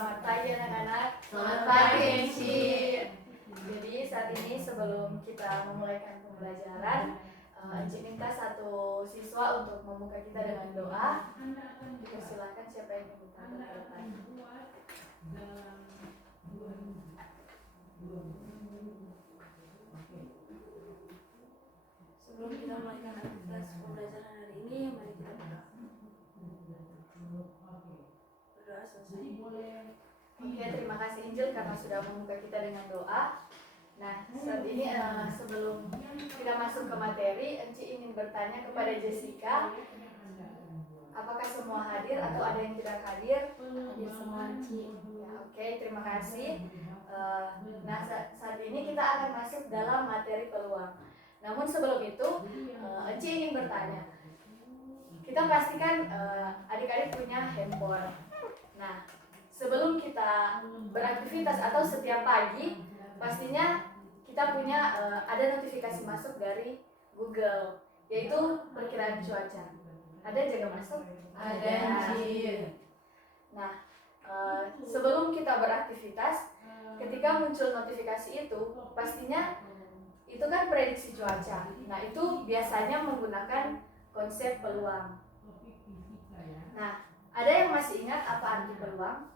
Selamat pagi anak-anak. Selamat pagi, Enci. Jadi saat ini sebelum kita memulaikan pembelajaran, Enci minta satu siswa untuk membuka kita dengan doa. Silakan siapa yang ingin bertanya ke depan. Sebelum kita memulaikan aktivitas pembelajaran hari ini, mari kita berdoa. Berdoa selesai. Oke, terima kasih Injil karena sudah membuka kita dengan doa. Nah, saat ini sebelum kita masuk ke materi, Enci ingin bertanya kepada Jessica, apakah semua hadir atau ada yang tidak hadir? Hadir semua, Enci. Ya, oke, terima kasih. Nah, saat ini kita akan masuk dalam materi peluang. Namun sebelum itu, Enci ingin bertanya. Kita pastikan adik-adik punya handphone. Nah, sebelum kita beraktivitas atau setiap pagi, pastinya kita punya ada notifikasi masuk dari Google, yaitu perkiraan cuaca. Ada jaga masuk? Ada, Enci. Nah, sebelum kita beraktivitas, ketika muncul notifikasi itu, pastinya itu kan prediksi cuaca. Nah, itu biasanya menggunakan konsep peluang. Nah, ada yang masih ingat apa arti peluang?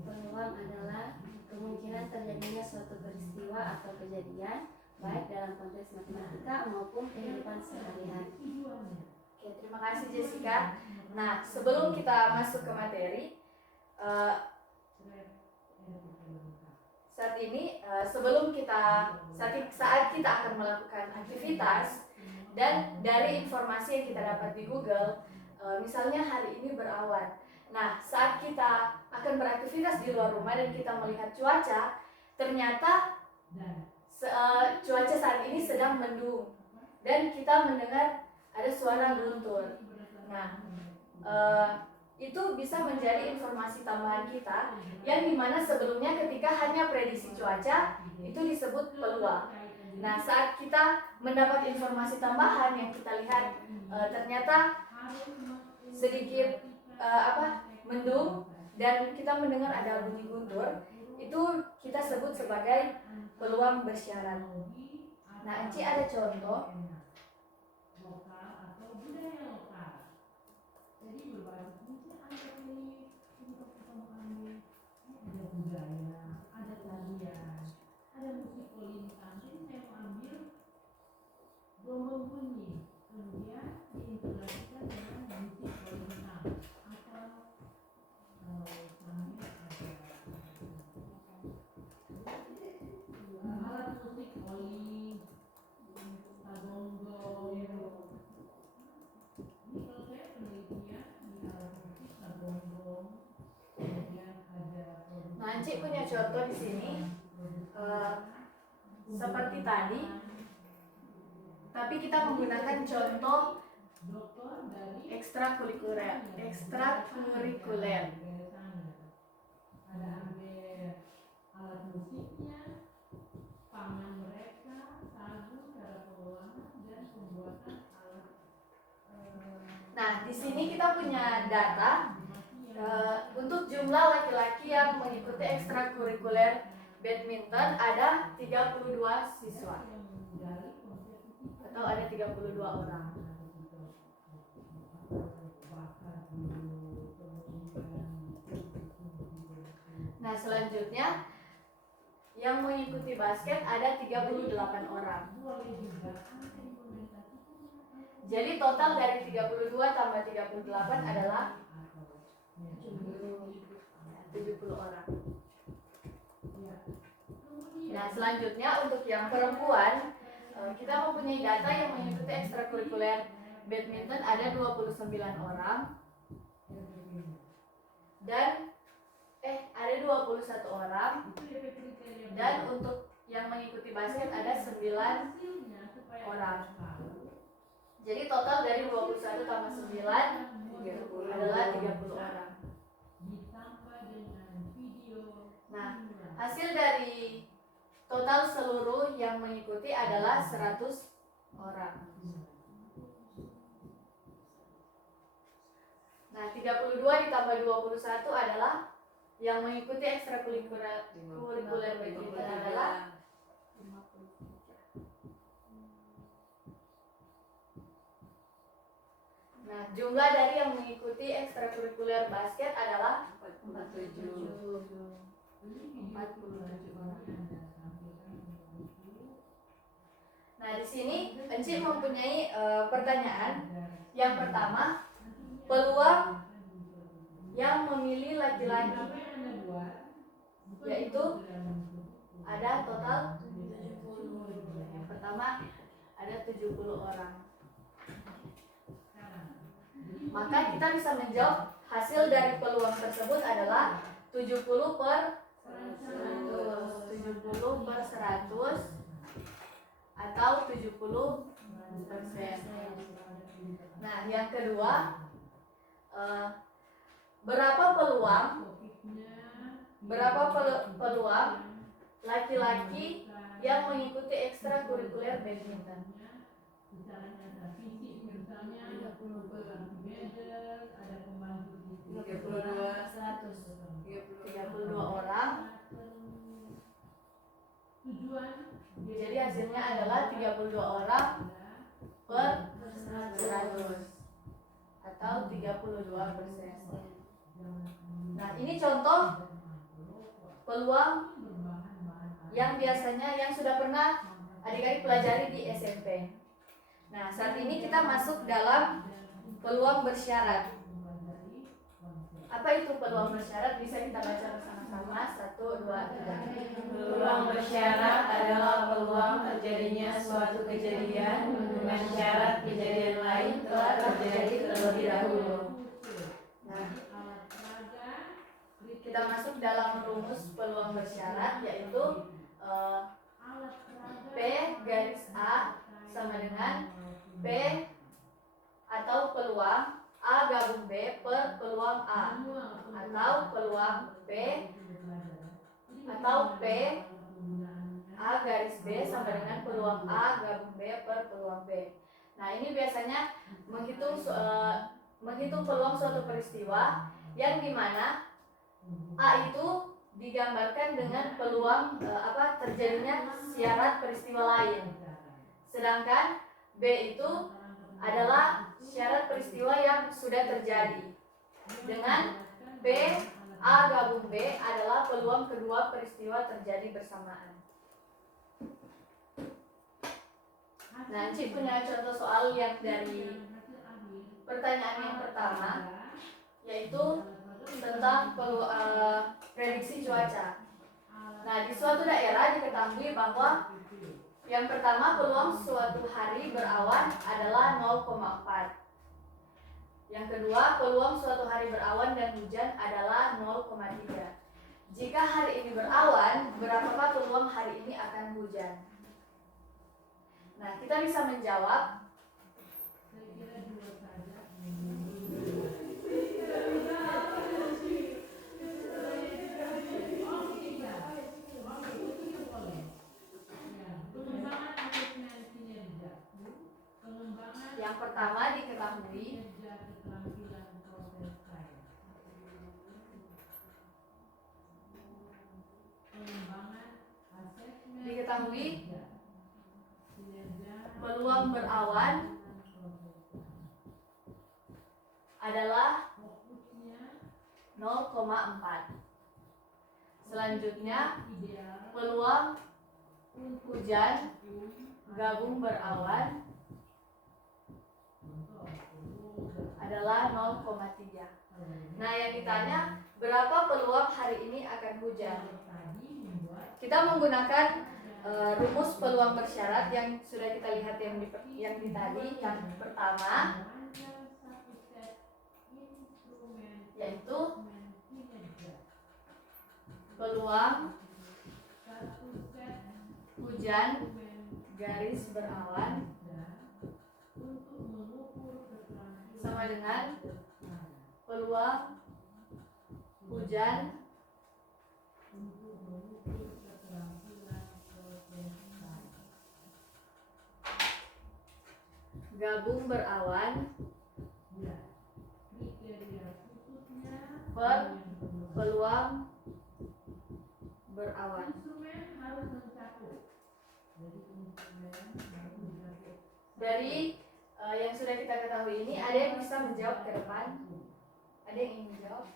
Peluang adalah kemungkinan terjadinya suatu peristiwa atau kejadian, baik dalam konteks matematika maupun kehidupan sehari-hari. Oke, terima kasih Jessica. Nah, sebelum kita masuk ke materi, saat ini saat kita akan melakukan aktivitas dan dari informasi yang kita dapat di Google, misalnya hari ini berawan. Nah, saat kita akan beraktivitas di luar rumah dan kita melihat cuaca, ternyata cuaca saat ini sedang mendung dan kita mendengar ada suara guntur. Nah, itu bisa menjadi informasi tambahan kita yang dimana sebelumnya ketika hanya prediksi cuaca itu disebut peluang. Nah, saat kita mendapat informasi tambahan yang kita lihat ternyata sedikit mendung dan kita mendengar ada bunyi guntur, itu kita sebut sebagai peluang bersyarat. Nah, Enci ada contoh. Nah, Enci punya contoh di sini seperti tadi, tapi kita menggunakan contoh ekstrakurikuler. Nah, di sini kita punya data untuk jumlah laki-laki yang mengikuti ekstrakurikuler badminton ada 32 siswa atau ada 32 orang. Nah, selanjutnya yang mengikuti basket ada 38 orang. Jadi total dari 32 tambah 38 adalah 70 orang. Nah, selanjutnya untuk yang perempuan, kita mempunyai data yang mengikuti ekstrakurikuler badminton ada 29 orang. Dan ada 21 orang. Dan untuk yang mengikuti basket ada 9 orang. Jadi total dari 21 tambah 9 adalah 30 orang. Nah, hasil dari total seluruh yang mengikuti adalah 100 orang. Nah, 32 ditambah 21 adalah yang mengikuti ekstrakurikuler badminton adalah 53. Nah, jumlah dari yang mengikuti ekstrakurikuler basket adalah 47 orang. Nah, di sini Enci mempunyai pertanyaan. Yang pertama, peluang yang memilih laki-laki, yaitu ada total 70. Yang pertama ada 70 orang. Maka kita bisa menjawab hasil dari peluang tersebut adalah 70 per 100. 70 per 100 atau 70%. Nah, yang kedua, berapa peluang laki-laki yang mengikuti ekstrakurikuler badminton? 32 orang. Jadi hasilnya adalah 32 orang per 100 atau 32%. Nah, ini contoh peluang yang biasanya yang sudah pernah adik-adik pelajari di SMP. Nah, saat ini kita masuk dalam peluang bersyarat. Apa itu peluang bersyarat? Bisa kita baca bersama-sama. 1, 2, 3. Peluang bersyarat adalah peluang terjadinya suatu kejadian dengan syarat kejadian lain telah terjadi terlebih dahulu. Nah, kita masuk dalam rumus peluang bersyarat, yaitu P garis A sama dengan P atau peluang A gabung B per peluang A, atau peluang B atau P A garis B sama dengan peluang A gabung B per peluang B. Nah, ini biasanya menghitung peluang suatu peristiwa yang dimana A itu digambarkan dengan peluang terjadinya syarat peristiwa lain, sedangkan B itu adalah syarat peristiwa yang sudah terjadi. Dengan P A gabung B adalah peluang kedua peristiwa terjadi bersamaan. Nah, Cik punya contoh soal yang dari pertanyaan yang pertama, yaitu tentang prediksi cuaca. Nah, di suatu daerah diketahui bahwa yang pertama, peluang suatu hari berawan adalah 0,4. Yang kedua, peluang suatu hari berawan dan hujan adalah 0,3. Jika hari ini berawan, berapakah peluang hari ini akan hujan? Nah, kita bisa menjawab yang pertama diketahui peluang berawan adalah 0,4. Selanjutnya, peluang hujan gabung berawan adalah 0,3. Nah, yang ditanya berapa peluang hari ini akan hujan? Kita menggunakan rumus peluang bersyarat yang sudah kita lihat yang tadi. Yang pertama yaitu peluang hujan garis berawan sama dengan peluang hujan gabung berawan peluang berawan. Dari yang sudah kita ketahui ini, ada yang bisa menjawab ke depan? Ada yang ingin menjawab?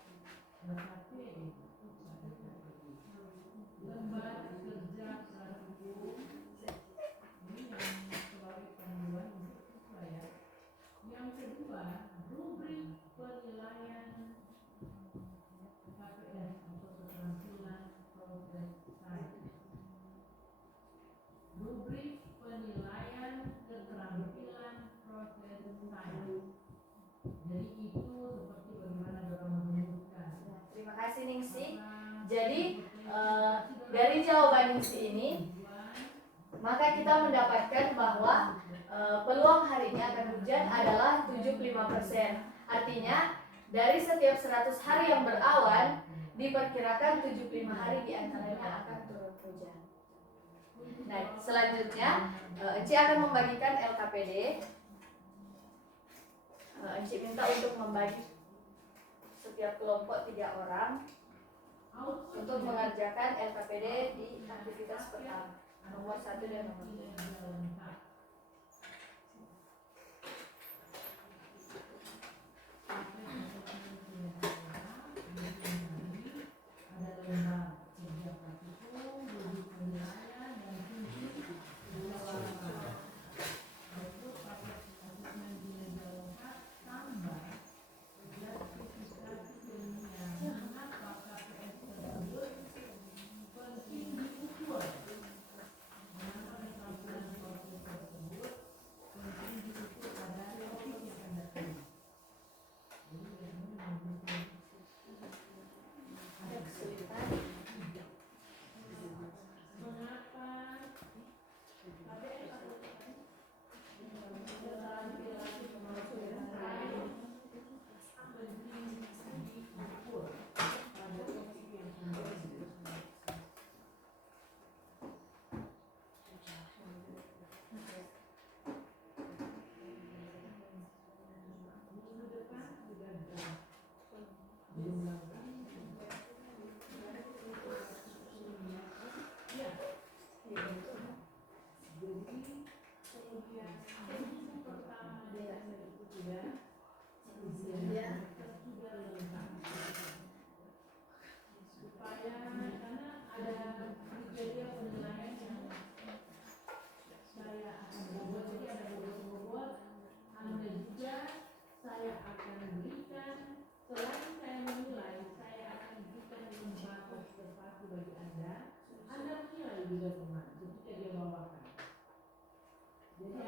Terima kasih Ningsi. Jadi dari jawaban Ningsi ini, maka kita mendapatkan bahwa peluang hari ini akan hujan adalah 75%. Artinya dari setiap 100 hari yang berawan, diperkirakan 75 hari diantaranya akan turun hujan. Nah, selanjutnya Enci akan membagikan LKPD. Enci minta untuk membagi setiap kelompok 3 orang untuk mengerjakan LKPD di aktivitas pertama, nomor 1 dan nomor 2.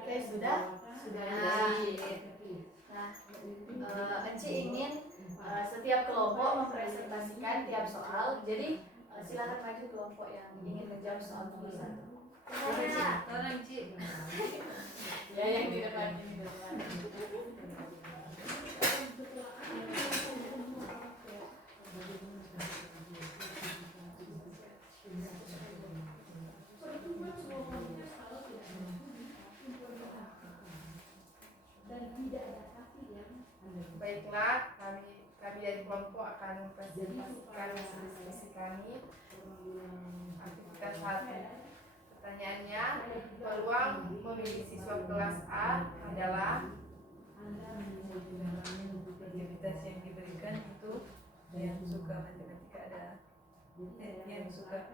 Oke, sudah. Nah, Enci ingin setiap kelompok mempresentasikan tiap soal. Jadi silakan maju kelompok yang ingin menjawab soal nomor 1. Orang Ci. Ya, yang di depan ini. Baiklah, kami dari kelompok akan mempresentasikan diskusi kami. Aktivitas 1. Pertanyaannya, peluang memilih siswa kelas A adalah aktivitas yang diberikan itu yang suka matematika ada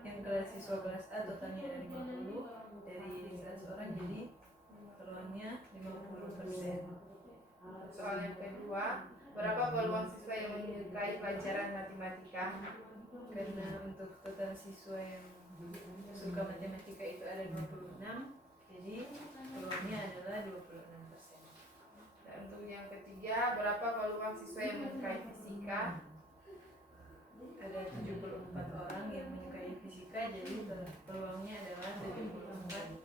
yang kelas siswa kelas A totalnya ada 50 dari 100 orang, jadi peluangnya 50%. soal yang kedua. Berapa peluang siswa yang menyukai pelajaran matematika? Karena untuk total siswa yang suka matematika itu ada 26, jadi peluangnya adalah 26%. Dan untuk yang ketiga, berapa peluang siswa yang menyukai fisika? Ada 74 orang yang menyukai fisika, jadi peluangnya adalah 74%.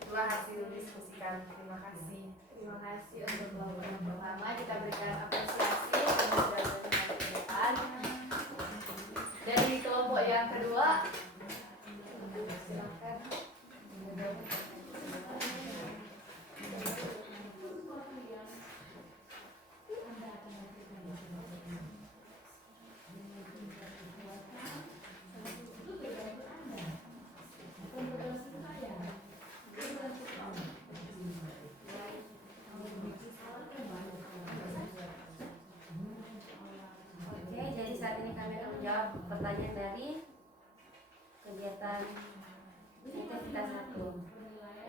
Itulah hasil diskusi kami. Terima kasih. Terima kasih untuk kelompok yang pertama. Kita berikan apresiasi kemudian ke depan. Dari kelompok yang kedua, silakan. pertanyaan dari kegiatan aktivitas 1.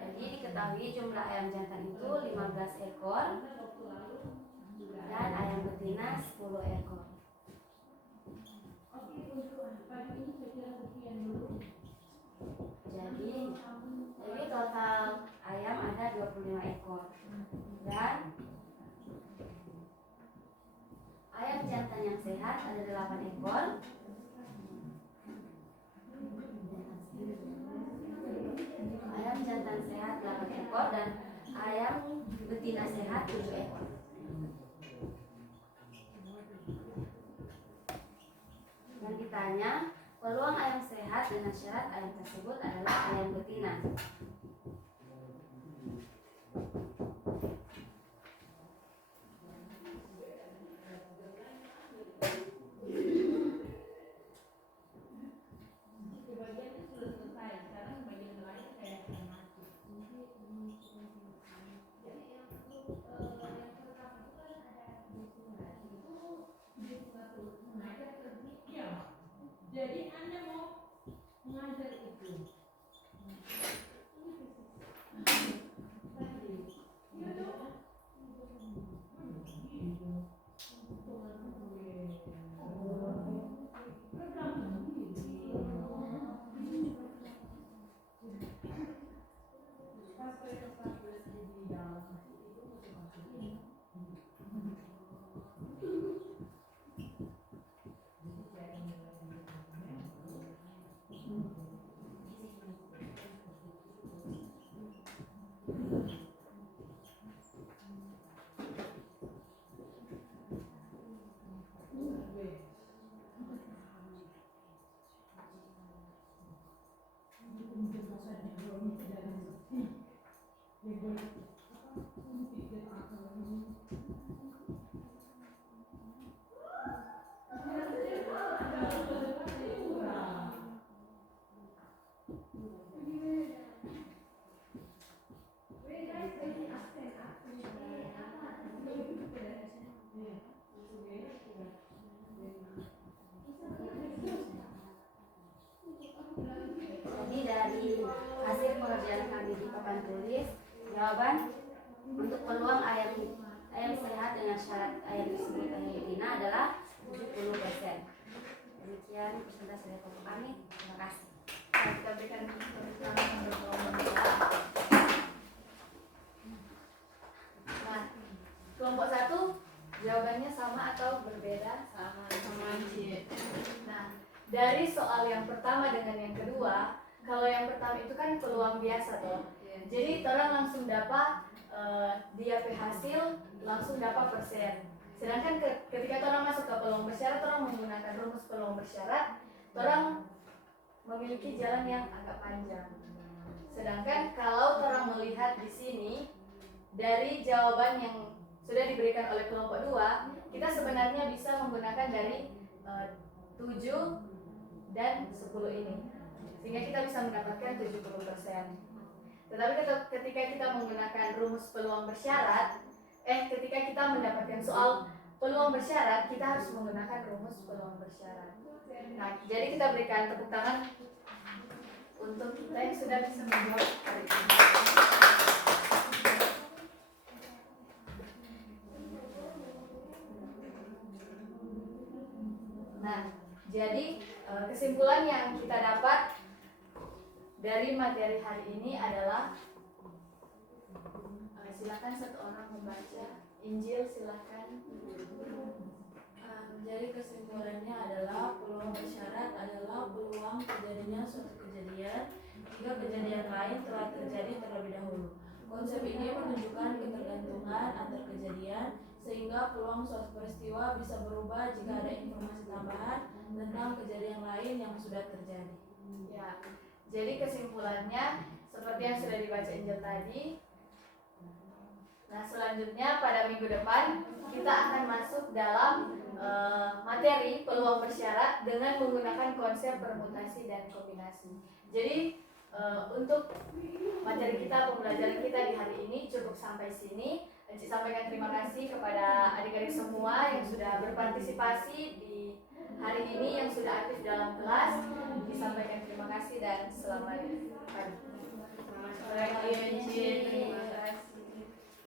Jadi diketahui jumlah ayam jantan itu 15 ekor dan ayam betina 10 ekor. Jadi total ayam ada 25 ekor dan ayam jantan yang sehat ada 8 ekor. Ayam jantan sehat 8 ekor dan ayam betina sehat 7 ekor. Dan ditanya, peluang ayam sehat dengan syarat ayam tersebut adalah ayam betina. Jadi dari hasil pengerjaan kami di papan tulis, jawaban untuk peluang ayam sehat dengan syarat ayam tersebut ayam betina adalah 70%. Demikian presentasi dari kelompok kami. Terima kasih. Kita berikan tepuk tangan untuk kelompok kita. Nah, kelompok 1 jawabannya sama atau berbeda? Sama Ci. Nah, dari soal yang pertama dengan yang kedua, kalau yang pertama itu kan peluang biasa toh. Jadi orang langsung dapat dia hasil langsung dapat persen. Sedangkan ketika orang masuk ke peluang bersyarat, orang menggunakan rumus peluang bersyarat, orang memiliki jalan yang agak panjang. Sedangkan kalau orang melihat di sini dari jawaban yang sudah diberikan oleh kelompok 2, kita sebenarnya bisa menggunakan dari 7 dan 10 ini. Sehingga kita bisa mendapatkan 70%. Tetapi ketika kita menggunakan rumus peluang bersyarat, ketika kita mendapatkan soal peluang bersyarat, kita harus menggunakan rumus peluang bersyarat. Nah, jadi kita berikan tepuk tangan untuk kita yang sudah bisa menjawab hari ini. Nah, jadi kesimpulan yang kita dapat dari materi hari ini adalah silakan satu orang membaca Injil, silakan. Jadi kesimpulannya adalah peluang bersyarat adalah peluang terjadinya suatu kejadian jika kejadian lain telah terjadi terlebih dahulu. Konsep ini menunjukkan ketergantungan antar kejadian sehingga peluang suatu peristiwa bisa berubah jika ada informasi tambahan tentang kejadian lain yang sudah terjadi. Ya, jadi kesimpulannya seperti yang sudah dibaca Injil tadi. Nah, selanjutnya pada minggu depan kita akan masuk dalam materi peluang bersyarat dengan menggunakan konsep permutasi dan kombinasi. Jadi untuk materi kita, pembelajaran kita di hari ini cukup sampai sini. Encik sampaikan terima kasih kepada adik-adik semua yang sudah berpartisipasi di hari ini yang sudah aktif dalam kelas. Disampaikan terima kasih dan selamat pagi. Selamat sore.